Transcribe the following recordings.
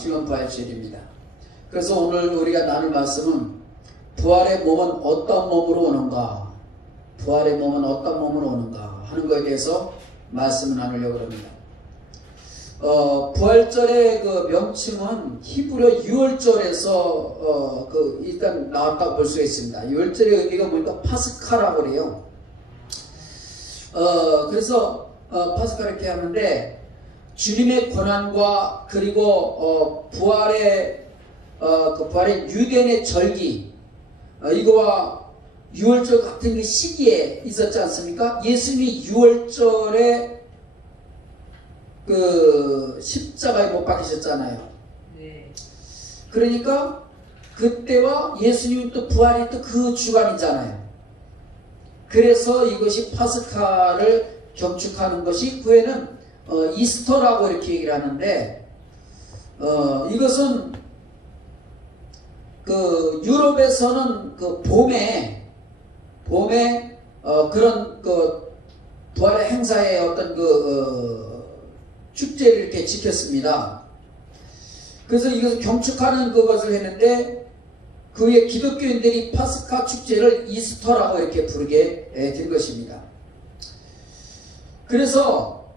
지금 부활주일입니다. 그래서 오늘 우리가 나눌 말씀은 부활의 몸은 어떤 몸으로 오는가, 부활의 몸은 어떤 몸으로 오는가 하는 것에 대해서 말씀을 나누려고 합니다. 부활절의 그 명칭은 히브리어 유월절에서 일단 나왔다고 볼 수가 있습니다. 유월절의 의미가 뭐니까 파스카라고 그래요. 그래서 파스카 이렇게 하는데 주님의 고난과 그리고 부활의 유대인의 절기 이거와 유월절 같은 그 시기에 있었지 않습니까? 예수님이 유월절에 그 십자가에 못 박히셨잖아요. 네. 그러니까 그때와 예수님이 또 부활이 또 그 주간이잖아요. 그래서 이것이 파스카를 경축하는 것이 후에는 이스터라고 이렇게 얘기를 하는데 이것은 그 유럽에서는 그 봄에 그런 그 부활의 행사의 어떤 축제를 이렇게 지켰습니다. 그래서 이것을 경축하는 그것을 했는데 그 후에 기독교인들이 파스카 축제를 이스터라고 이렇게 부르게 된 것입니다. 그래서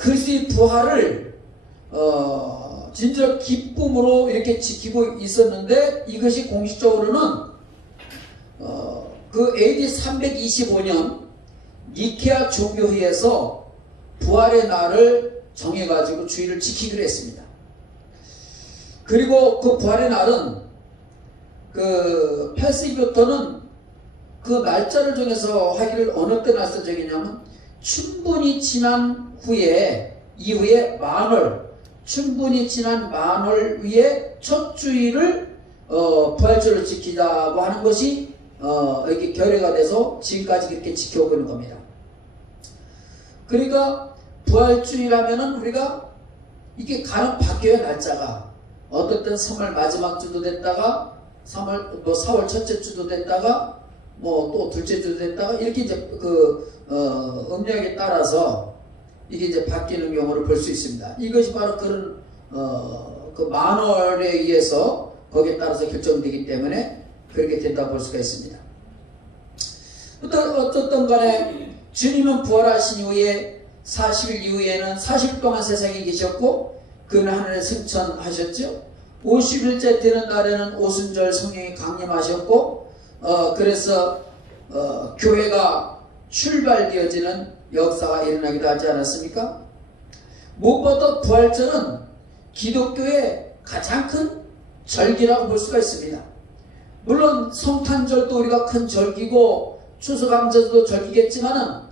그리스도의 부활을 진짜 기쁨으로 이렇게 지키고 있었는데 이것이 공식적으로는 그 AD 325년 니케아 종교회에서 부활의 날을 정해가지고 주일을 지키기로 했습니다. 그리고 그 부활의 날은 그 펠스부터는 그 날짜를 정해서 하기를 어느 때 날짜 정했냐면 충분히 지난 후에 이후에 충분히 지난 만월 위에 첫 주일을 부활절을 지키자고 하는 것이 이렇게 결의가 돼서 지금까지 그렇게 지켜오고 있는 겁니다. 그러니까 부활주일 하면은 우리가 이게 가끔 바뀌어요. 날짜가 어떤 때는 3월 마지막 주도 됐다가 4월 첫째 주도 됐다가 또 둘째 주도 됐다가 이렇게 이제 음력에 따라서 이게 이제 바뀌는 경우를 볼 수 있습니다. 이것이 바로 그런 그 만월에 의해서 거기에 따라서 결정되기 때문에 그렇게 된다고 볼 수가 있습니다. 어쨌든 간에 주님은 부활하신 이후에 40일 이후에는 40일 동안 세상에 계셨고 그는 하늘에 승천하셨죠. 50일째 되는 날에는 오순절 성령이 강림하셨고 그래서 교회가 출발되어지는 역사가 일어나기도 하지 않았습니까? 무엇보다 부활절은 기독교의 가장 큰 절기라고 볼 수가 있습니다. 물론 성탄절도 우리가 큰 절기고 추수감사절도 절기겠지만은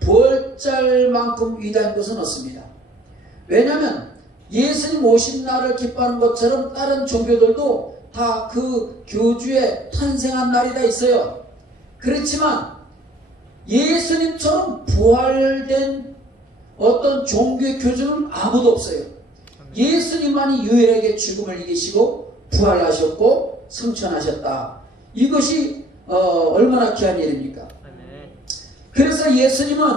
부활절만큼 위대한 것은 없습니다. 왜냐하면 예수님 오신 날을 기뻐하는 것처럼 다른 종교들도 다 그 교주의 탄생한 날이 다 있어요. 그렇지만 예수님처럼 부활된 어떤 종교의 교주는 아무도 없어요. 예수님만이 유일하게 죽음을 이기시고 부활하셨고 승천하셨다. 이것이 얼마나 귀한 일입니까? 그래서 예수님은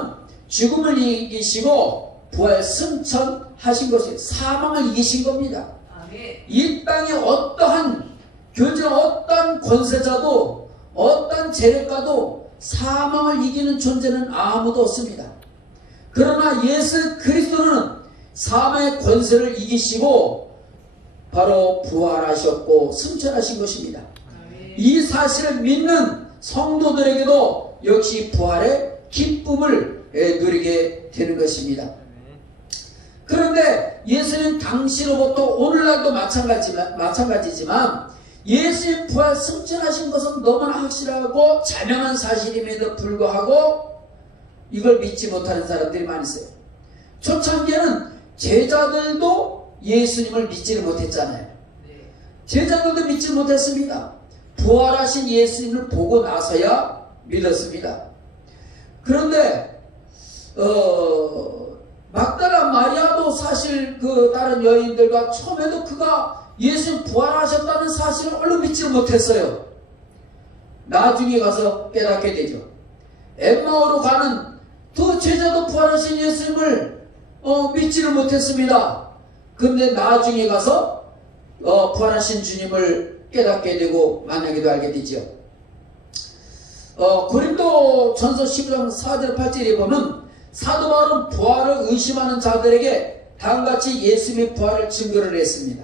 죽음을 이기시고 부활 승천하신 것이 사망을 이기신 겁니다. 이 땅에 어떠한 교주나 어떠한 권세자도 어떠한 재력가도 사망을 이기는 존재는 아무도 없습니다. 그러나 예수 그리스도는 사망의 권세를 이기시고 바로 부활하셨고 승천하신 것입니다. 이 사실을 믿는 성도들에게도 역시 부활의 기쁨을 누리게 되는 것입니다. 그런데 예수님 당시로부터 오늘날도 마찬가지지만 예수님 부활 승천하신 것은 너무나 확실하고 자명한 사실임에도 불구하고 이걸 믿지 못하는 사람들이 많이 있어요. 초창기에는 제자들도 예수님을 믿지를 못했잖아요. 제자들도 믿지 못했습니다. 부활하신 예수님을 보고 나서야 믿었습니다. 그런데 막달라 마리아도 사실 그 다른 여인들과 처음에도 그가 예수님 부활하셨다는 사실을 얼른 믿지 못했어요. 나중에 가서 깨닫게 되죠. 엠마오로 가는 두 제자도 부활하신 예수님을 믿지를 못했습니다. 근데 나중에 가서 부활하신 주님을 깨닫게 되고 만나기도 알게 되죠. 고린도 전서 15장 4절 8절에 보면 사도 바울은 부활을 의심하는 자들에게 다음같이 예수님의 부활을 증거를 했습니다.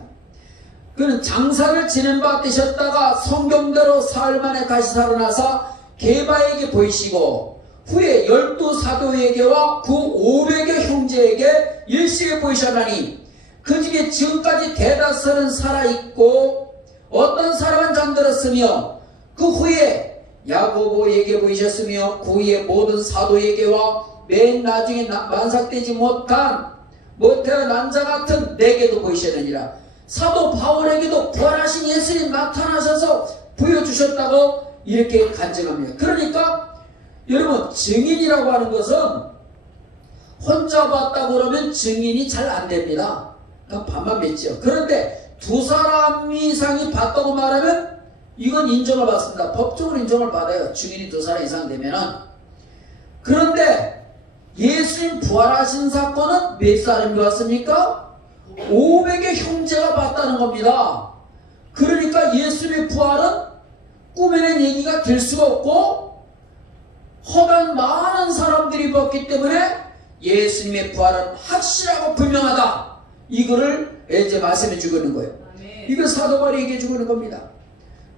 그는 장사를 지낸 바 되셨다가 성경대로 사흘 만에 다시 살아나사 게바에게 보이시고 후에 12사도에게와 그 500여 형제에게 일시에 보이셨나니 그 중에 지금까지 대다수는 살아있고 어떤 사람은 잠들었으며 그 후에 야고보에게 보이셨으며 그 후에 모든 사도에게와 맨 나중에 만삭되지 못하여 난자 같은 내게도 보이셨느니라. 사도 바울에게도 부활하신 예수님 나타나셔서 보여주셨다고 이렇게 간증합니다. 그러니까 여러분, 증인이라고 하는 것은 혼자 봤다고 그러면 증인이 잘 안됩니다. 그냥 반만 믿죠. 그런데 두 사람 이상이 봤다고 말하면 이건 인정을 받습니다. 법적으로 인정을 받아요. 증인이 두 사람 이상 되면은. 그런데 예수님 부활하신 사건은 몇 사람이 봤습니까? 500의 형제가 봤다는 겁니다. 그러니까 예수님의 부활은 꾸며낸 얘기가 될 수가 없고 허간 많은 사람들이 봤기 때문에 예수님의 부활은 확실하고 분명하다. 이거를 이제 말씀해 주고 있는 거예요. 이걸 사도 바울이 얘기해 주고 있는 겁니다.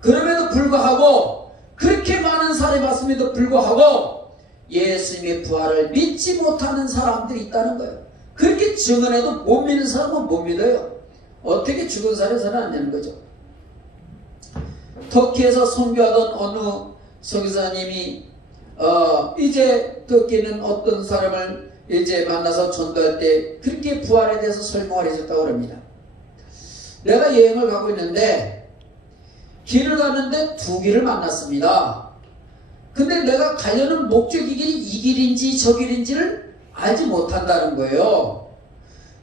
그럼에도 불구하고 그렇게 많은 사람이 봤음에도 불구하고 예수님의 부활을 믿지 못하는 사람들이 있다는 거예요. 그렇게 증언해도 못 믿는 사람은 못 믿어요. 어떻게 죽은 살에서는 안 되는 거죠. 터키에서 선교하던 어느 선교사님이 이제 터키는 어떤 사람을 이제 만나서 전도할 때 그렇게 부활에 대해서 설명을 해줬다고 합니다. 내가 여행을 가고 있는데 길을 가는데 두 길을 만났습니다. 근데 내가 가려는 목적이 이 길인지 저 길인지를 알지 못한다는 거예요.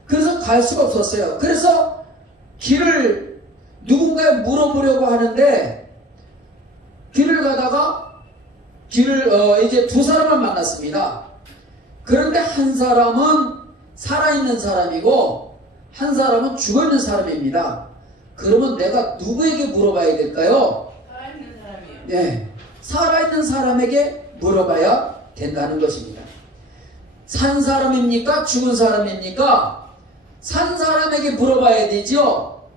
그래서 갈 수가 없었어요. 그래서 길을 누군가에 물어보려고 하는데 길을 가다가 이제 두 사람을 만났습니다. 그런데 한 사람은 살아있는 사람이고 한 사람은 죽어있는 사람입니다. 그러면 내가 누구에게 물어봐야 될까요? 살아있는 사람이요. 네, 살아있는 사람에게 물어봐야 된다는 것입니다. 산 사람입니까? 죽은 사람입니까? 산 사람에게 물어봐야 되죠.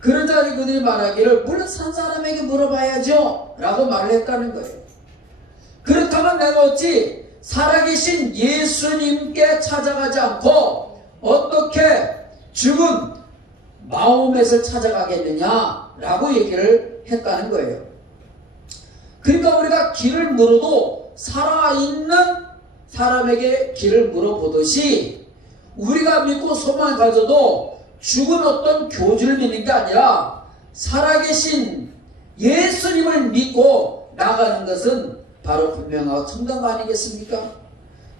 그러자 그들이 말하기를 물론 산 사람에게 물어봐야죠 라고 말을 했다는 거예요. 그렇다면 내가 어찌 살아계신 예수님께 찾아가지 않고 어떻게 죽은 마호멧을 찾아가겠느냐 라고 얘기를 했다는 거예요. 그러니까 우리가 길을 물어도 살아있는 사람에게 길을 물어보듯이 우리가 믿고 소망을 가져도 죽은 어떤 교주를 믿는 게 아니라 살아계신 예수님을 믿고 나가는 것은 바로 분명하고 정당한 거 아니겠습니까?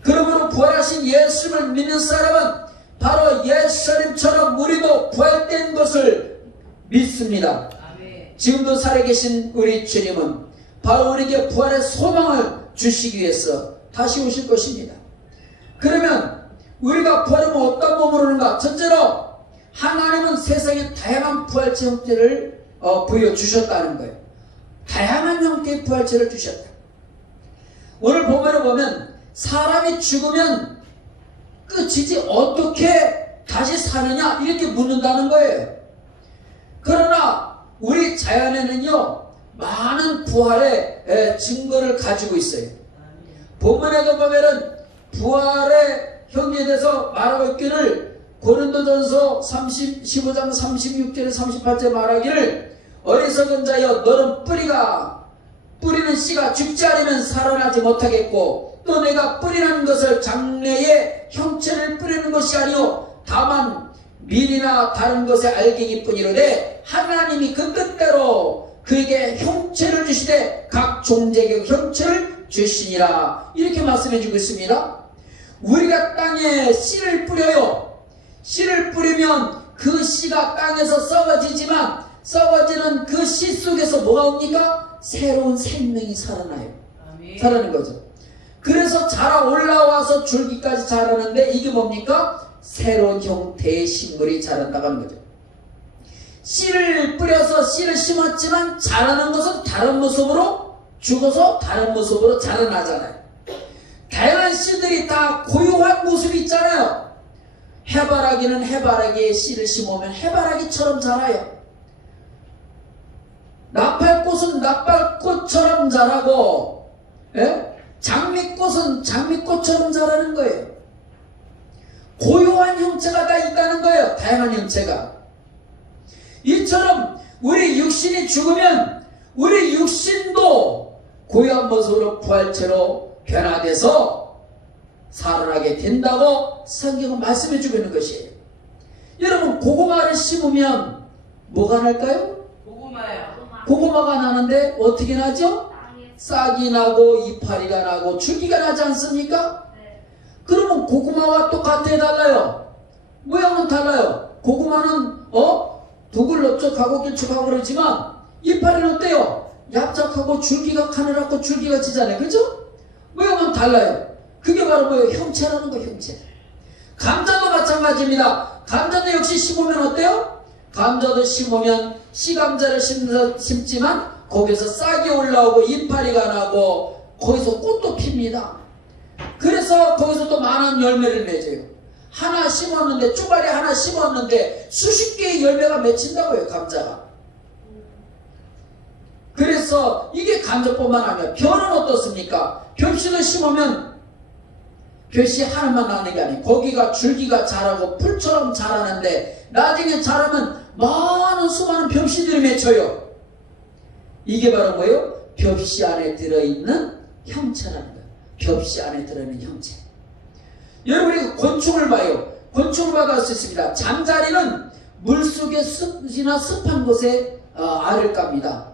그러므로 부활하신 예수님을 믿는 사람은 바로 예수님처럼 우리도 부활된 것을 믿습니다. 아멘. 지금도 살아계신 우리 주님은 바로 우리에게 부활의 소망을 주시기 위해서 다시 오실 것입니다. 그러면 우리가 부활하면 어떤 몸으로 오는가? 첫째로 하나님은 세상에 다양한 부활체 형태를 보여주셨다는 거예요. 다양한 형태의 부활체를 주셨다. 오늘 본문을 보면 사람이 죽으면 끝이지 어떻게 다시 사느냐 이렇게 묻는다는 거예요. 그러나 우리 자연에는요 많은 부활의 증거를 가지고 있어요. 본문에도 보면은 부활의 형태에 대해서 말하고 있기를 고린도전서 15장 36절에 38절 말하기를 어리석은 자여 너는 뿌리는 씨가 죽지 않으면 살아나지 못하겠고 또 내가 뿌리는 것을 장래에 형체를 뿌리는 것이 아니요 다만 밀이나 다른 것의 알갱이 뿐이로되 하나님이 그 뜻대로 그에게 형체를 주시되 각 종제의 형체를 주시니라 이렇게 말씀해 주고 있습니다. 우리가 땅에 씨를 뿌려요. 씨를 뿌리면 그 씨가 땅에서 썩어지지만 썩어지는 그 씨 속에서 뭐가 옵니까? 새로운 생명이 살아나요. 살아나는 거죠. 그래서 자라 올라와서 줄기까지 자라는데 이게 뭡니까? 새로운 형태의 식물이 자란다고 하는 거죠. 씨를 뿌려서 씨를 심었지만 자라는 것은 다른 모습으로 죽어서 다른 모습으로 자라나잖아요. 다양한 씨들이 다 고유한 모습이 있잖아요. 해바라기는 해바라기에 씨를 심으면 해바라기처럼 자라요. 나팔꽃은 나팔꽃처럼 자라고, 예? 장미꽃은 장미꽃처럼 자라는 거예요. 고유한 형체가 다 있다는 거예요. 다양한 형체가. 이처럼 우리 육신이 죽으면 우리 육신도 고유한 모습으로 부활체로 변화돼서 살아나게 된다고 성경은 말씀해 주고 있는 것이에요. 여러분, 고구마를 심으면 뭐가 날까요? 고구마요. 고구마가 나는데 어떻게 나죠? 싹이 나고 이파리가 나고 줄기가 나지 않습니까? 네. 그러면 고구마와 똑같아 달라요. 모양은 달라요. 고구마는 두글럽적하고 길쭉하고 그러지만 이파리는 어때요? 얍작하고 줄기가 가늘하고 줄기가 지잖아요. 그죠? 모양은 달라요. 그게 바로 뭐예요? 형체라는 거예요. 형체. 감자도 마찬가지입니다. 감자도 역시 심으면 어때요? 감자도 심으면 씨감자를 심지만 거기서 싹이 올라오고 이파리가 나고 거기서 꽃도 핍니다. 그래서 거기서 또 많은 열매를 맺어요. 하나 심었는데, 쪼가리 하나 심었는데 수십 개의 열매가 맺힌다고요. 감자가. 그래서 이게 감자뿐만 아니라 벼는 어떻습니까? 벼씨도 심으면 벼씨 하나만 나는 게 아니에요. 거기가 줄기가 자라고 풀처럼 자라는데 나중에 자라면 많은 수많은 벼씨들이 맺혀요. 이게 바로 뭐예요? 벼씨 안에 들어있는 형체라는 거예요. 벼씨 안에 들어있는 형체. 여러분이 곤충을 봐요. 곤충을 봐도 알 수 있습니다. 잠자리는 물속의 습이나 습한 곳에 알을 깝니다.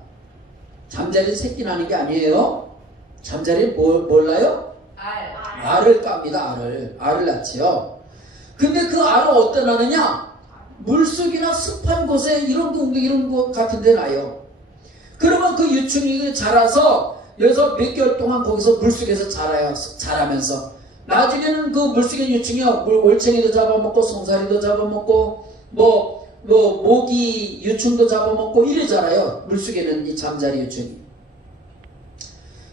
잠자리 새끼 나는 게 아니에요. 잠자리는 몰라요? 알을 깝니다. 알을 낳지요. 근데 그 알을 어디다 나느냐? 물속이나 습한 곳에 이런 곳 같은 데 나요. 그러면 그 유충이 자라서 여기서 몇 개월 동안 거기서 물속에서 자라요. 자라면서 나중에는 그 물속의 유충이요, 올챙이도 잡아먹고 송사리도 잡아먹고 모기 유충도 잡아먹고 이러잖아요. 물속에는 이 잠자리 유충이.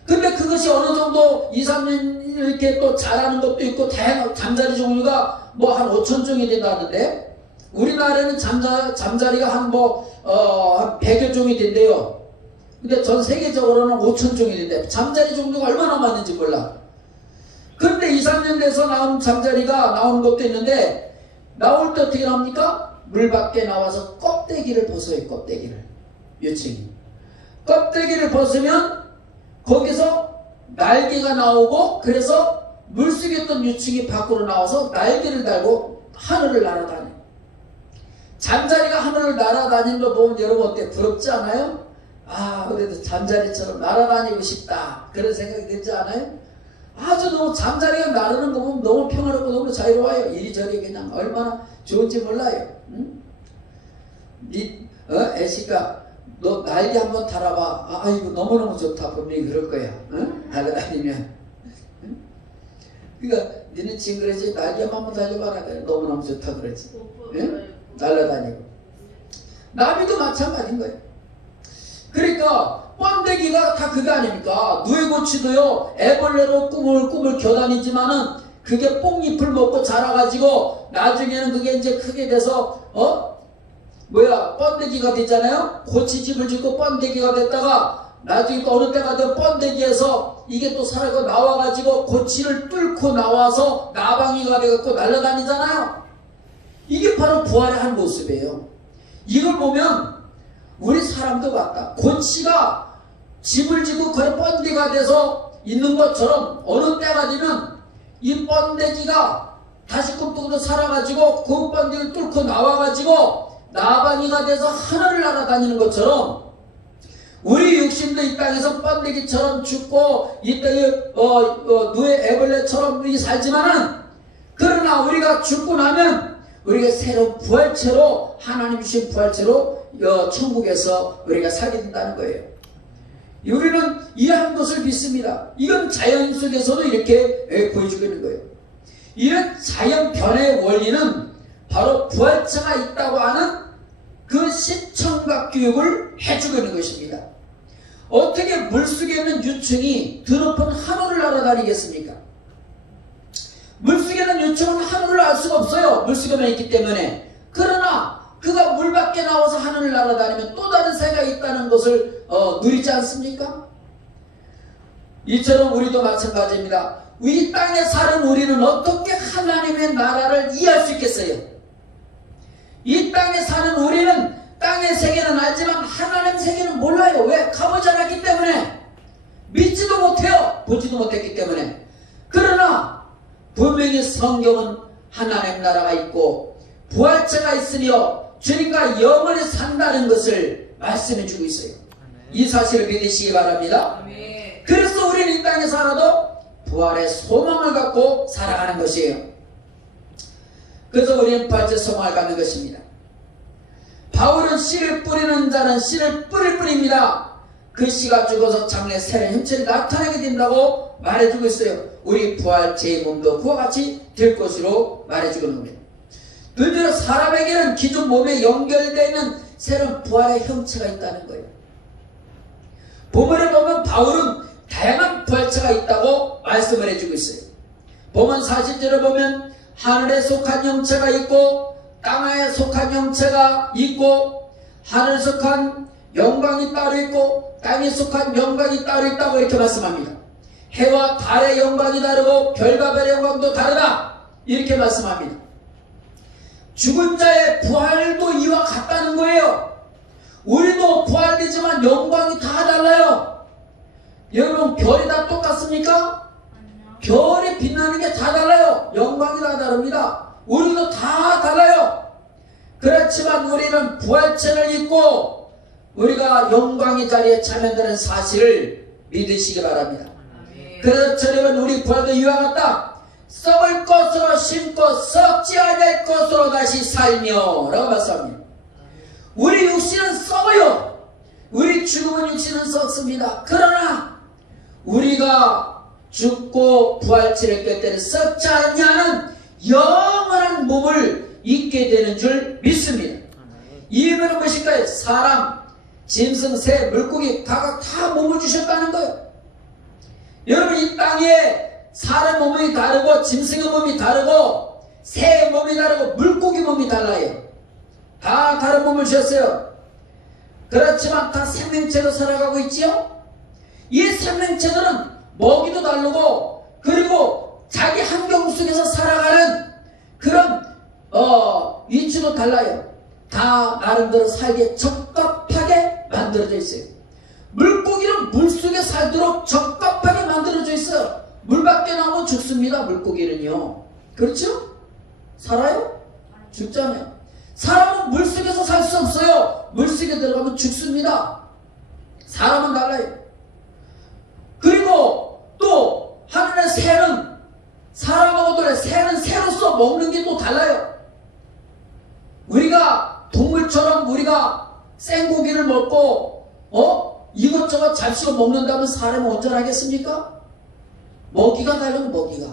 근데 그것이 어느 정도 2, 3년 이렇게 또 자라는 것도 있고 다양한 잠자리 종류가 한 5,000종이 된다는데 우리나라에는 잠자리가 한 100여 종이 된대요. 근데 전 세계적으로는 5,000종이 된대. 잠자리 종류가 얼마나 많은지 몰라. 그런데 2, 3년 돼서 나온 잠자리가 나오는 것도 있는데 나올 때 어떻게 나옵니까? 물 밖에 나와서 껍데기를 벗어요. 껍데기를. 유충이. 껍데기를 벗으면 거기서 날개가 나오고 그래서 물속에 있던 유충이 밖으로 나와서 날개를 달고 하늘을 날아다녀요. 잠자리가 하늘을 날아다니는 거 보면 여러분 어때? 부럽지 않아요? 그래도 잠자리처럼 날아다니고 싶다. 그런 생각이 들지 않아요? 아주 너무 잠자리가 나르는 거 보면 너무 평화롭고 너무 자유로워요. 이리저리 그냥 얼마나 좋은지 몰라요. 응? 애씨가 너 날개 한번 달아봐. 이거 너무너무 좋다. 분명히 그럴 거야. 응? 날아다니면. 응? 그러니까 니는 지금 그러지 날개 한번 달려봐라. 그래. 너무너무 좋다 그러지. 응? 날아다니고. 나비도 마찬가지인 거예요. 그러니까 번데기가 다 그거 아닙니까? 누에고치도요, 애벌레로 꿈을 겨다니지만은 그게 뽕잎을 먹고 자라가지고 나중에는 그게 이제 크게 돼서 번데기가 되잖아요. 고치집을 짓고 번데기가 됐다가 나중에 또 어느 때가 되면 번데기에서 이게 또 살아가 나와가지고 고치를 뚫고 나와서 나방이가 돼갖고 날아다니잖아요. 이게 바로 부활의 한 모습이에요. 이걸 보면 우리 사람도 같다. 고치가 집을 지고 거의 번데기가 돼서 있는 것처럼 어느 때가 되면 이 번데기가 다시 꿈꾸도 살아가지고 그 번데기를 뚫고 나와가지고 나방이가 돼서 하늘을 날아다니는 것처럼 우리 육신도 이 땅에서 번데기처럼 죽고 이 땅에 누에 애벌레처럼 살지만은 그러나 우리가 죽고 나면 우리가 새로운 부활체로 하나님 주신 부활체로 천국에서 우리가 살게 된다는 거예요. 우리는 이러한 것을 믿습니다. 이건 자연 속에서도 이렇게 보여주고 있는 거예요. 이런 자연 변화의 원리는 바로 부활체가 있다고 하는 그 신청각 교육을 해주고 있는 것입니다. 어떻게 물속에 있는 유충이 드높은 하늘을 날아다니겠습니까? 물속에 있는 유충은 하늘을 알 수가 없어요. 물속에만 있기 때문에. 그러나 그가 물 밖에 나와서 하늘을 날아다니면 또 다른 새가 있다는 것을 누리지 않습니까? 이처럼 우리도 마찬가지입니다. 이 땅에 사는 우리는 어떻게 하나님의 나라를 이해할 수 있겠어요? 이 땅에 사는 우리는 땅의 세계는 알지만 하나님 세계는 몰라요. 왜? 가보지 않았기 때문에. 믿지도 못해요. 보지도 못했기 때문에. 그러나 분명히 성경은 하나님 나라가 있고 부활체가 있으며 주님과 영원히 산다는 것을 말씀해 주고 있어요. 이 사실을 믿으시기 바랍니다. 그래서 우리는 이 땅에 살아도 부활의 소망을 갖고 살아가는 것이에요. 그래서 우리는 부활체 소망을 갖는 것입니다. 바울은 씨를 뿌리는 자는 씨를 뿌릴 뿐입니다. 그 씨가 죽어서 장래 새로운 형체를 나타내게 된다고 말해주고 있어요. 우리 부활체의 몸도 그와 같이 될 것으로 말해주고 있는 겁니다. 둘째로 사람에게는 기존 몸에 연결되는 새로운 부활의 형체가 있다는 거예요. 본문에 보면 바울은 다양한 부활체가 있다고 말씀을 해주고 있어요. 본문 40절을 보면 하늘에 속한 형체가 있고 땅에 속한 형체가 있고 하늘에 속한 영광이 따로 있고 땅에 속한 영광이 따로 있다고 이렇게 말씀합니다. 해와 달의 영광이 다르고 별과 별의 영광도 다르다 이렇게 말씀합니다. 죽은 자의 부활도 이와 같다는 거예요. 우리도 부활되지만 영광이 다 달라요. 여러분 별이 다 똑같습니까? 별이 빛나는 게 다 달라요. 영광이 다 다릅니다. 우리도 다 달라요. 그렇지만 우리는 부활체를 입고 우리가 영광의 자리에 참여한다는 사실을 믿으시기 바랍니다. 그래서 저녁은 우리 부활도 이와 같다. 썩을 것으로 심고 썩지 않을 것으로 다시 살며 라고 말씀합니다. 우리 육신은 썩어요. 우리 죽으면 육신은 썩습니다. 그러나 우리가 죽고 부활체를 깰 때는 썩지 않냐는 영원한 몸을 입게 되는 줄 믿습니다. 이 의미는 무엇일까요? 사람, 짐승, 새, 물고기 각각 다 몸을 주셨다는 거예요. 여러분 이 땅에 사람 몸이 다르고 짐승의 몸이 다르고 새의 몸이 다르고 물고기 몸이 달라요. 다 다른 몸을 주셨어요. 그렇지만 다 생명체로 살아가고 있지요. 이 생명체들은 먹이도 다르고 그리고 자기 환경 속에서 살아가는 그런 위치도 달라요. 다 나름대로 살기에 적합하게 만들어져 있어요. 물고기는 물속에 살도록 적합하게 만들어져 있어요. 물 밖에 나오면 죽습니다. 물고기는요. 그렇죠? 살아요? 죽잖아요. 사람은 물속에서 살 수 없어요. 물속에 들어가면 죽습니다. 사람은 달라요. 그리고 또 하늘의 새는 사람하고 새는 새로서 먹는 게 또 달라요. 우리가 동물처럼 우리가 생고기를 먹고 이것저것 잡수고 먹는다면 사람은 온전하겠습니까? 먹이가 다르면 먹이가.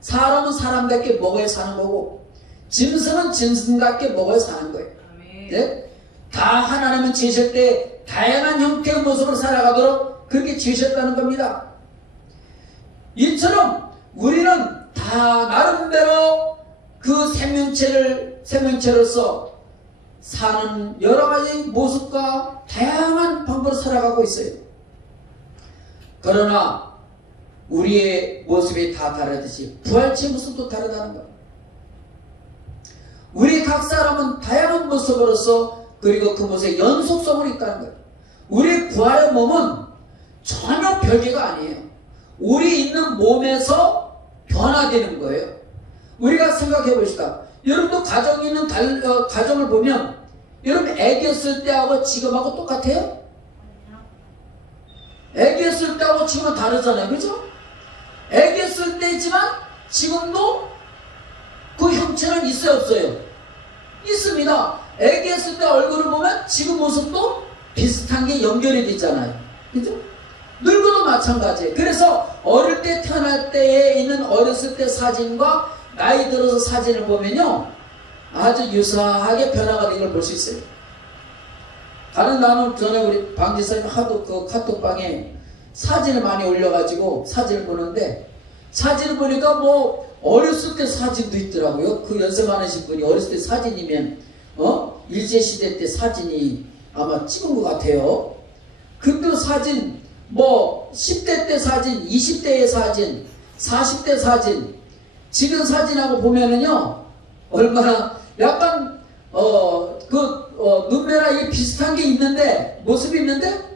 사람은 사람답게 먹어야 사는 거고 짐승은 짐승답게 먹어야 사는 거예요. 네? 다 하나님은 지으실 때 다양한 형태의 모습으로 살아가도록 그렇게 지으셨다는 겁니다. 이처럼 우리는 다 나름대로 그 생명체로서 사는 여러 가지 모습과 다양한 방법으로 살아가고 있어요. 그러나 우리의 모습이 다 다르듯이 부활체 모습도 다르다는 것. 우리 각 사람은 다양한 모습으로서 그리고 그 모습에 연속성을 있다는 거예요. 우리 부활의 몸은 전혀 별개가 아니에요. 우리 있는 몸에서 변화되는 거예요. 우리가 생각해 봅시다. 여러분도 가정이 있는 가정을 보면 여러분 애기였을 때하고 지금하고 똑같아요? 애기였을 때하고 지금은 다르잖아요. 그죠? 애기였을 때지만 지금도 그 형체는 있어요? 없어요? 있습니다. 애기였을 때 얼굴을 보면 지금 모습도 비슷한 게 연결이 되잖아요. 그죠? 늙어도 마찬가지예요. 그래서 어릴 때 태어날 때에 있는 어렸을 때 사진과 나이 들어서 사진을 보면요, 아주 유사하게 변화가 된 걸 볼 수 있어요. 다른 나는 전에 우리 방지사님 하도 그 카톡방에 사진을 많이 올려가지고 사진을 보는데, 사진을 보니까 뭐 어렸을 때 사진도 있더라고요. 그 연세 많으신 분이 어렸을 때 사진이면 일제시대 때 사진이 아마 찍은 것 같아요. 그때 사진, 뭐 10대 때 사진, 20대의 사진, 40대 사진, 지금 사진하고 보면은요, 얼마나 약간 눈매나 이 비슷한 게 있는데, 모습이 있는데,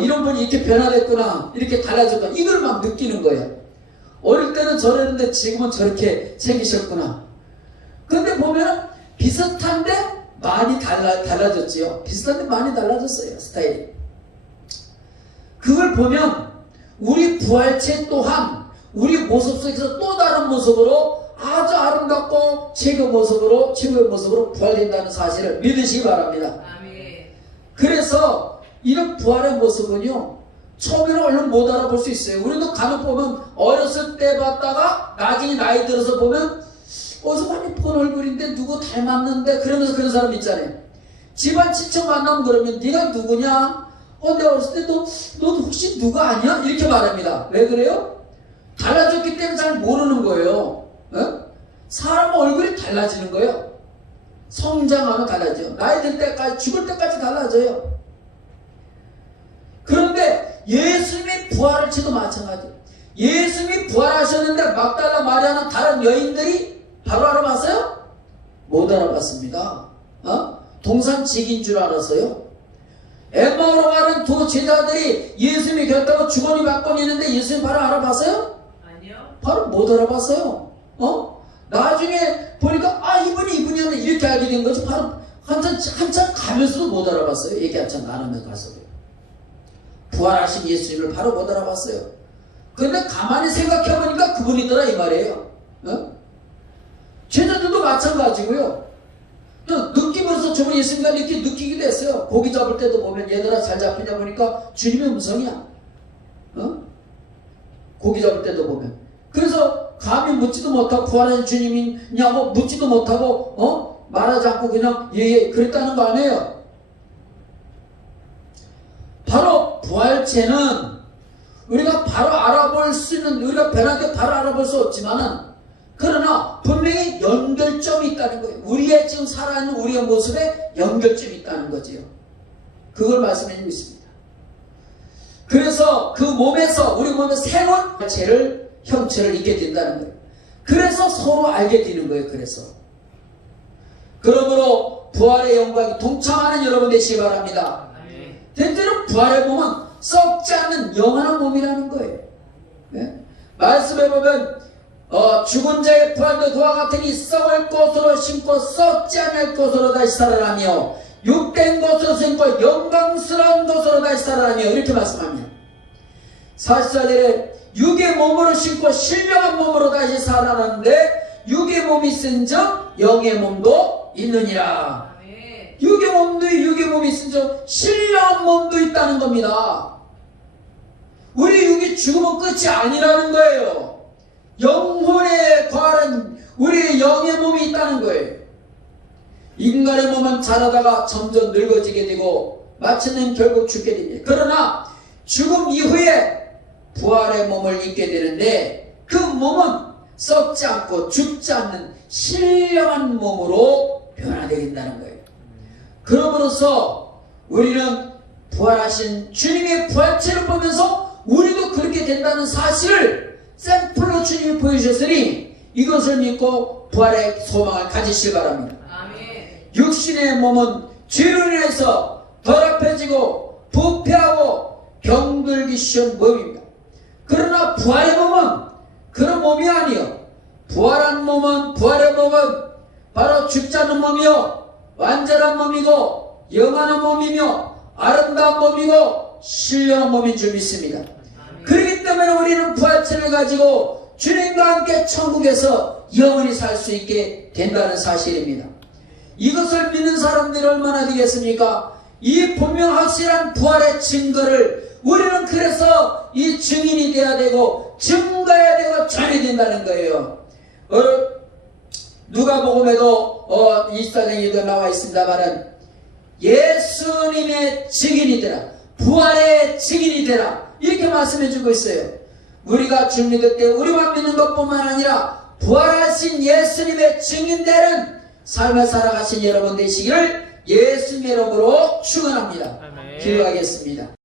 이런 분이 이렇게 변화됐구나, 이렇게 달라졌구나, 이걸 막 느끼는 거예요. 어릴 때는 저랬는데 지금은 저렇게 생기셨구나. 근데 보면은 비슷한데 많이 달라졌지요. 비슷한데 많이 달라졌어요, 스타일이. 그걸 보면 우리 부활체 또한 우리 모습 속에서 또 다른 모습으로 아주 아름답고 최고의 모습으로 부활된다는 사실을 믿으시기 바랍니다. 아멘. 그래서 이런 부활의 모습은요, 처음에는 얼른 못 알아볼 수 있어요. 우리도 간혹 보면 어렸을 때 봤다가 나중에 나이 들어서 보면 어디서 많이 본 얼굴인데 누구 닮았는데, 그러면서 그런 사람 있잖아요. 집안 친척 만나면 그러면 네가 누구냐? 내가 어렸을 때 너 혹시 누가 아니야? 이렇게 말합니다. 왜 그래요? 달라졌기 때문에 잘 모르는 거예요. 사람 얼굴이 달라지는 거예요. 성장하면 달라져요. 나이 들 때까지, 죽을 때까지 달라져요. 그런데 예수님이 부활할지도 마찬가지예요. 예수님이 부활하셨는데 막달라 마리아나 다른 여인들이 바로 알아봤어요? 못 알아봤습니다. 동산직인 줄 알았어요. 엠마오로 가는 두 제자들이 예수님이 결단하고 주거니 받거니 했는데 예수님 바로 알아봤어요? 아니요. 바로 못 알아봤어요. 나중에 보니까 이분이었네, 이렇게 알게 된 거지. 바로 한참 가면서도 못 알아봤어요. 얘기 한참 나누면 가서도. 부활하신 예수님을 바로 못 알아봤어요. 그런데 가만히 생각해보니까 그분이더라, 이 말이에요. 제자들도 마찬가지고요. 또 느낌으로서 저번 예수님과 느끼기도 했어요. 고기 잡을 때도 보면 얘들아 잘 잡히냐 보니까 주님의 음성이야. 고기 잡을 때도 보면. 그래서 감히 묻지도 못하고 부활하신 주님이냐고 묻지도 못하고 말하지 않고 그냥 예 그랬다는 거 아니에요. 바로 부활체는 우리가 바로 알아볼 수 있는, 우리가 변하게 바로 알아볼 수 없지만은, 그러나 분명히 연결점이 있다는 거예요. 우리의 지금 살아있는 우리의 모습에 연결점이 있다는 거지요. 그걸 말씀해 주고 있습니다. 그래서 그 몸에서, 우리 몸에 새로운 형체를 잊게 된다는 거예요. 그래서 서로 알게 되는 거예요. 그러므로 부활의 영광에 동참하는 여러분 되시기 바랍니다. 대체로 부활의 몸은 썩지 않는 영원한 몸이라는 거예요. 말씀해 보면 죽은 자의 부활도 그와 같으니 썩을 것으로 심고 썩지 않을 것으로 다시 살아나며 육된 것으로 심고 영광스러운 것으로 다시 살아나며, 이렇게 말씀합니다. 44절에 육의 몸으로 심고 신령한 몸으로 다시 살아나는데 육의 몸이 있은즉 영의 몸도 있느니라. 육의 몸이 있은즉 신령한 몸도 있다는 겁니다. 우리 육이 죽으면 끝이 아니라는 거예요. 영혼에 관한 우리의 영의 몸이 있다는 거예요. 인간의 몸은 자라다가 점점 늙어지게 되고 마침내 결국 죽게 됩니다. 그러나 죽음 이후에 부활의 몸을 입게 되는데, 그 몸은 썩지 않고 죽지 않는 신령한 몸으로 변화되겠다는 거예요. 그러므로써 우리는 부활하신 주님의 부활체를 보면서 우리도 그렇게 된다는 사실을 샘플로 주님이 보여주셨으니 이것을 믿고 부활의 소망을 가지시기 바랍니다. 아멘. 육신의 몸은 죄로 인해서 더럽혀지고 부패하고 병들기 쉬운 몸입니다. 그러나 부활의 몸은 그런 몸이 아니요. 부활의 몸은 바로 죽지 않는 몸이요, 완전한 몸이고 영원한 몸이며 아름다운 몸이고 신령한 몸인 줄 믿습니다. 그렇기 때문에 우리는 부활체를 가지고 주님과 함께 천국에서 영원히 살 수 있게 된다는 사실입니다. 이것을 믿는 사람들이 얼마나 되겠습니까? 이 분명 확실한 부활의 증거를 우리는 그래서 이 증인이 되어야 되고 증거해야 되고 전해야 된다는 거예요. 누가복음에도 24장에도 나와 있습니다만은 예수님의 증인이 되라, 부활의 증인이 되라, 이렇게 말씀해 주고 있어요. 우리가 주 믿을 때 우리만 믿는 것뿐만 아니라 부활하신 예수님의 증인되는 삶을 살아가신 여러분 되시기를 예수님의 이름으로 축원합니다. 아멘. 기도하겠습니다.